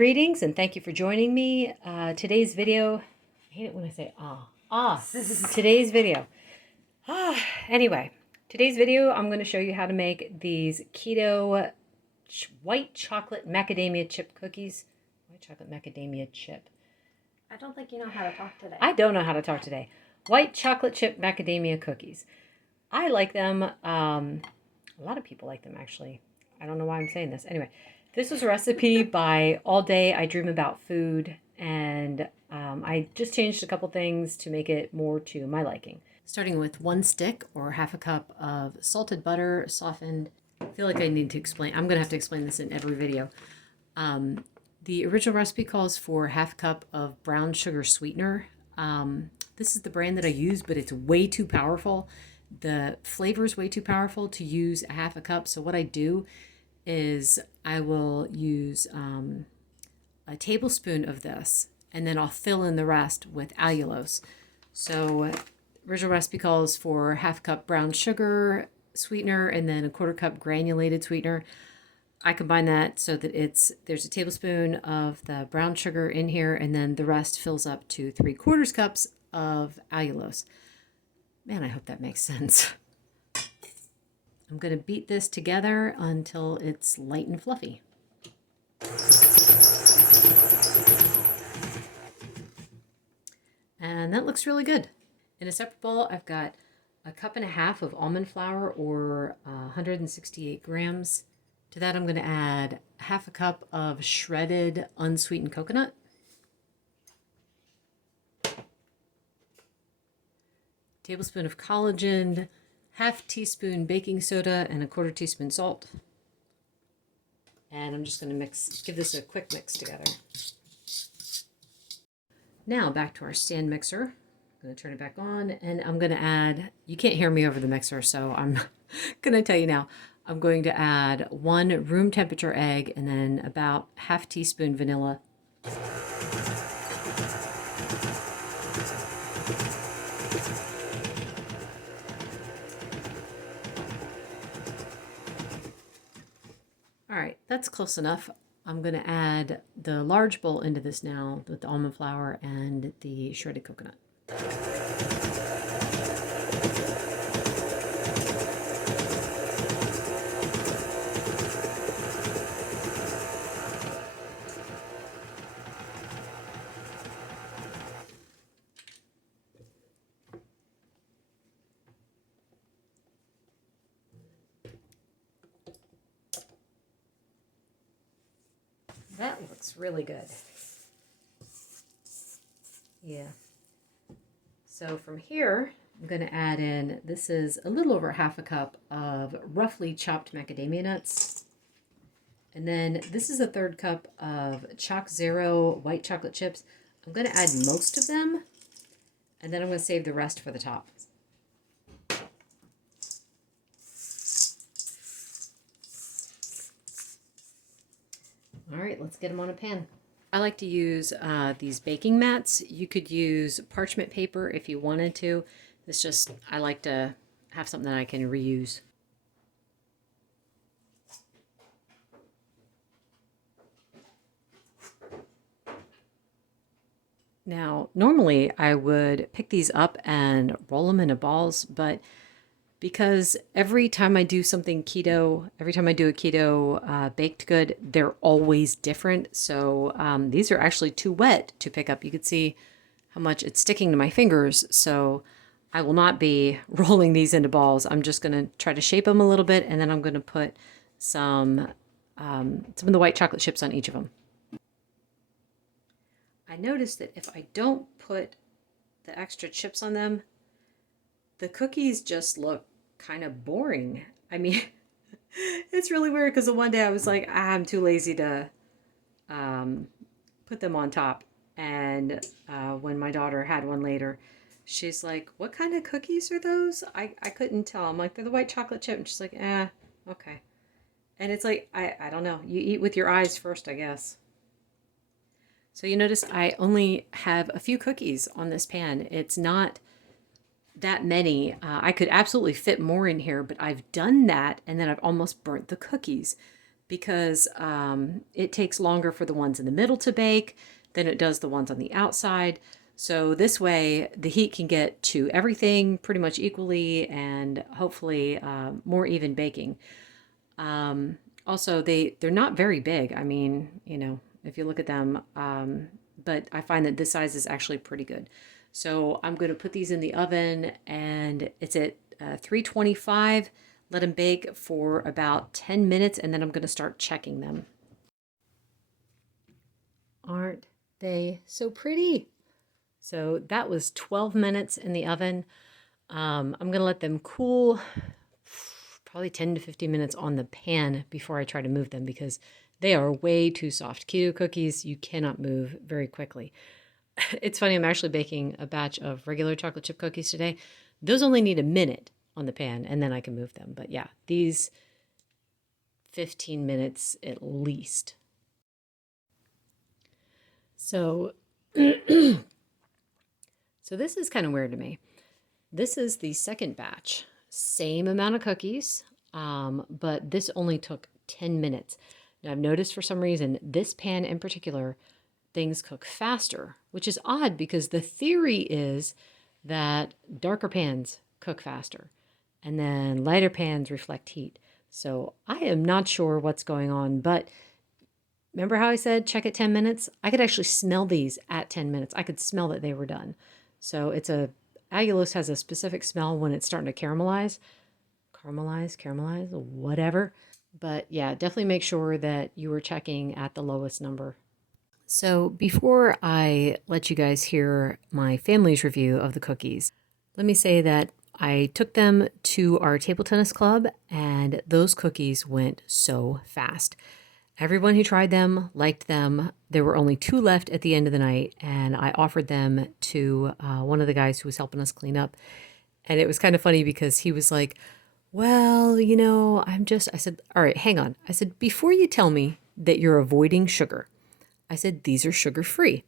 Greetings and thank you for joining me. Today's video, I hate it when I say today's video. Anyway, today's video I'm going to show you how to make these keto white chocolate macadamia chip cookies. White chocolate macadamia chip. I don't think you know how to talk today. I don't know how to talk today. White chocolate chip macadamia cookies. I like them. A lot of people like them actually. I don't know why I'm saying this. Anyway. This was a recipe by All Day I Dream About Food, and I just changed a couple things to make it more to my liking. Starting with 1 stick or half a cup of salted butter, softened. I feel like I need to explain. I'm going to have to explain this in every video. The original recipe calls for half cup of brown sugar sweetener. This is the brand that I use, but it's way too powerful. The flavor is way too powerful to use a half a cup. So what I do is I will use a tablespoon of this, and then I'll fill in the rest with allulose. So original recipe calls for half cup brown sugar sweetener and then a 1/4 cup granulated sweetener. I combine that so that there's a tablespoon of the brown sugar in here, and then the rest fills up to 3/4 cups of allulose. Man, I hope that makes sense. I'm going to beat this together until it's light and fluffy. And that looks really good. In a separate bowl, I've got 1.5 cups of almond flour, or 168 grams. To that, I'm going to add half a cup of shredded unsweetened coconut. Tablespoon of collagen, half teaspoon baking soda, and 1/4 teaspoon salt. And I'm just going to give this a quick mix together. Now back to our stand mixer. I'm going to turn it back on, and I'm going to add, you can't hear me over the mixer, so I'm going to tell you now. I'm going to add 1 room temperature egg and then about half teaspoon vanilla. All right, that's close enough. I'm going to add the large bowl into this now with the almond flour and the shredded coconut. That looks really good. Yeah. So from here, I'm going to add in, this is a little over half a cup of roughly chopped macadamia nuts. And then this is a 1/3 cup of ChocZero white chocolate chips. I'm going to add most of them, and then I'm going to save the rest for the top. All right, let's get them on a pan. I like to use these baking mats. You could use parchment paper if you wanted to. It's just, I like to have something that I can reuse. Now, normally I would pick these up and roll them into balls, but because every time I do something keto, every time I do a keto baked good, they're always different. So these are actually too wet to pick up. You can see how much it's sticking to my fingers. So I will not be rolling these into balls. I'm just going to try to shape them a little bit, and then I'm going to put some of the white chocolate chips on each of them. I noticed that if I don't put the extra chips on them, the cookies just look kind of boring. I mean, it's really weird because the one day I was like, I'm too lazy to put them on top. And when my daughter had one later, she's like, what kind of cookies are those? I couldn't tell. I'm like, they're the white chocolate chip. And she's like, okay. And it's like, I don't know. You eat with your eyes first, I guess. So you notice I only have a few cookies on this pan. It's not that many. I could absolutely fit more in here, but I've done that and then I've almost burnt the cookies because it takes longer for the ones in the middle to bake than it does the ones on the outside. So this way the heat can get to everything pretty much equally and hopefully more even baking. Also, they're not very big. I mean, you know, if you look at them, but I find that this size is actually pretty good. So I'm going to put these in the oven, and it's at 325. Let them bake for about 10 minutes, and then I'm going to start checking them. Aren't they so pretty? So that was 12 minutes in the oven. I'm going to let them cool probably 10 to 15 minutes on the pan before I try to move them because they are way too soft. Keto cookies, you cannot move very quickly. It's funny, I'm actually baking a batch of regular chocolate chip cookies today. Those only need a minute on the pan and then I can move them. But yeah, these 15 minutes at least. So, so this is kind of weird to me. This is the second batch. Same amount of cookies, but this only took 10 minutes. Now, I've noticed for some reason, this pan in particular, things cook faster, which is odd because the theory is that darker pans cook faster and then lighter pans reflect heat. So I am not sure what's going on, but remember how I said check at 10 minutes? I could actually smell these at 10 minutes. I could smell that they were done. So allulose has a specific smell when it's starting to caramelize, whatever. But yeah, definitely make sure that you are checking at the lowest number. So before I let you guys hear my family's review of the cookies, let me say that I took them to our table tennis club and those cookies went so fast. Everyone who tried them liked them. There were only 2 left at the end of the night, and I offered them to one of the guys who was helping us clean up. And it was kind of funny because he was like, well, you know, I said, all right, hang on. I said, before you tell me that you're avoiding sugar, I said, these are sugar-free.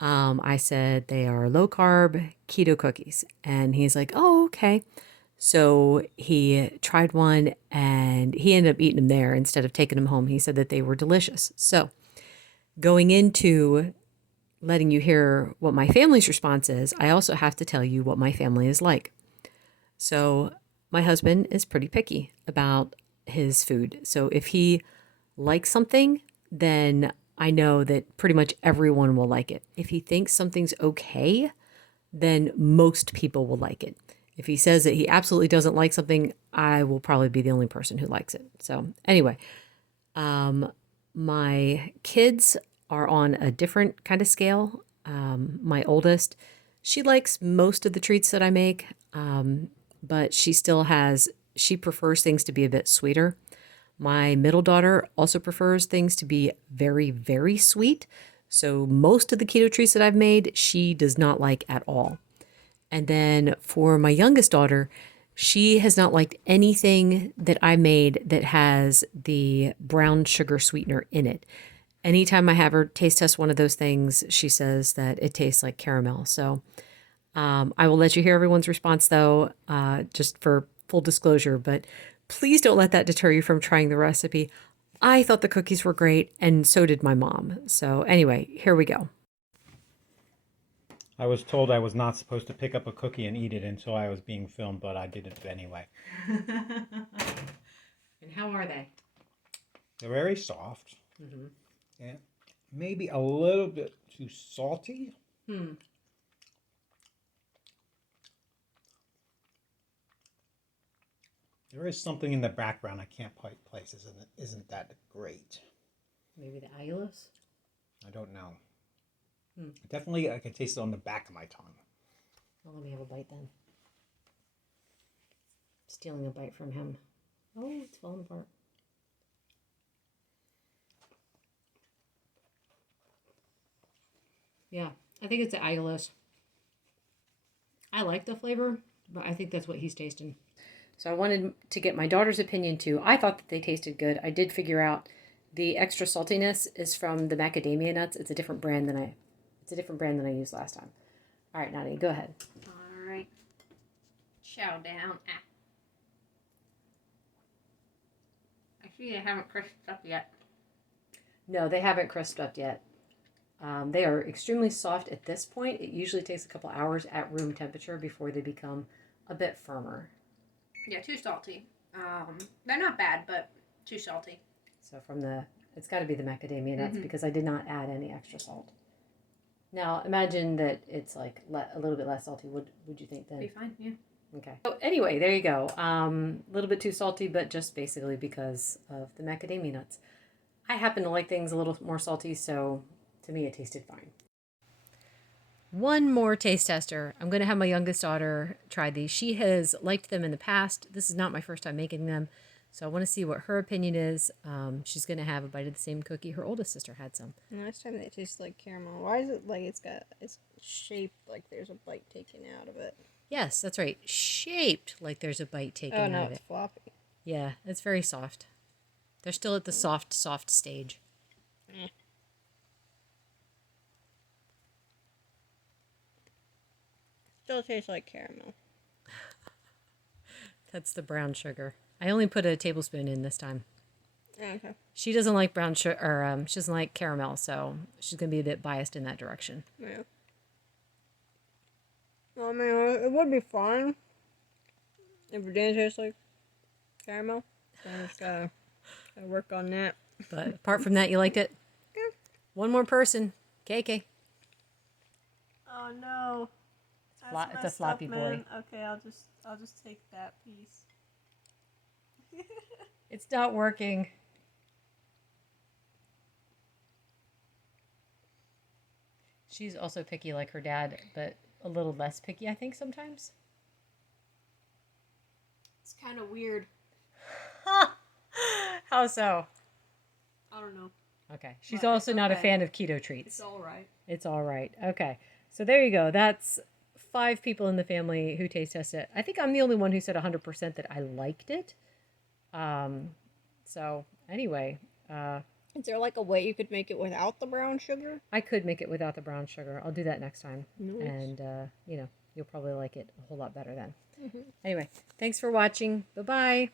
I said, they are low-carb keto cookies. And he's like, oh, okay. So he tried one and he ended up eating them there instead of taking them home. He said that they were delicious. So going into letting you hear what my family's response is, I also have to tell you what my family is like. So my husband is pretty picky about his food. So if he likes something, then I know that pretty much everyone will like it. If he thinks something's okay, then most people will like it. If he says that he absolutely doesn't like something, I will probably be the only person who likes it. So anyway, my kids are on a different kind of scale. My oldest, she likes most of the treats that I make, but she prefers things to be a bit sweeter. My middle daughter also prefers things to be very, very sweet. So most of the keto treats that I've made, she does not like at all. And then for my youngest daughter, she has not liked anything that I made that has the brown sugar sweetener in it. Anytime I have her taste test one of those things, she says that it tastes like caramel. So I will let you hear everyone's response, though, just for full disclosure. But please don't let that deter you from trying the recipe. I thought the cookies were great, and so did my mom. So anyway, here we go. I was told I was not supposed to pick up a cookie and eat it until I was being filmed, but I did it anyway. And how are they? They're very soft. Mm-hmm. Yeah, maybe a little bit too salty. Hmm. There is something in the background I can't quite place. Isn't that great? Maybe the allulose? I don't know. Hmm. Definitely, I can taste it on the back of my tongue. Well, let me have a bite then. Stealing a bite from him. Oh, it's falling apart. Yeah, I think it's the allulose. I like the flavor, but I think that's what he's tasting. So I wanted to get my daughter's opinion too. I thought that they tasted good. I did figure out the extra saltiness is from the macadamia nuts. It's a different brand than I used last time. All right, Nadia, go ahead. All right. Chow down. I See, they haven't crisped up yet. No, they haven't crisped up yet. They are extremely soft at this point. It usually takes a couple hours at room temperature before they become a bit firmer. Yeah, too salty. They're not bad, but too salty. So it's got to be the macadamia nuts because I did not add any extra salt. Now imagine that it's like a little bit less salty. Would you think then? Be fine, yeah. Okay. So anyway, there you go. A little bit too salty, but just basically because of the macadamia nuts. I happen to like things a little more salty, so to me it tasted fine. One more taste tester. I'm going to have my youngest daughter try these. She has liked them in the past. This is not my first time making them, so I want to see what her opinion is. She's going to have a bite of the same cookie. Her oldest sister had some. Last time they taste like caramel. Why is it like it's shaped like there's a bite taken out of it? Yes, that's right. Shaped like there's a bite taken Oh no, out of it's it. floppy. Yeah, it's very soft. They're still at the soft stage. Still tastes like caramel. That's the brown sugar. I only put a tablespoon in this time. Okay. She doesn't like brown sugar, or she doesn't like caramel, so she's gonna be a bit biased in that direction. Yeah. Well, I mean, it would be fine if it didn't taste like caramel. So I just gotta work on that. But apart from that, you liked it? Yeah. One more person. KK. Oh no. It's a floppy boy. Okay, I'll just take that piece. It's not working. She's also picky like her dad, but a little less picky, I think, sometimes. It's kind of weird. How so? I don't know. Okay. She's But also it's not a okay. fan of keto treats. It's all right. It's all right. Okay. So there you go. That's 5 people in the family who taste tested it. I think I'm the only one who said 100% that I liked it. So anyway, Is there like a way you could make it without the brown sugar? I could make it without the brown sugar. I'll do that next time. Nice. And, you'll probably like it a whole lot better then. Anyway, thanks for watching. Bye-bye.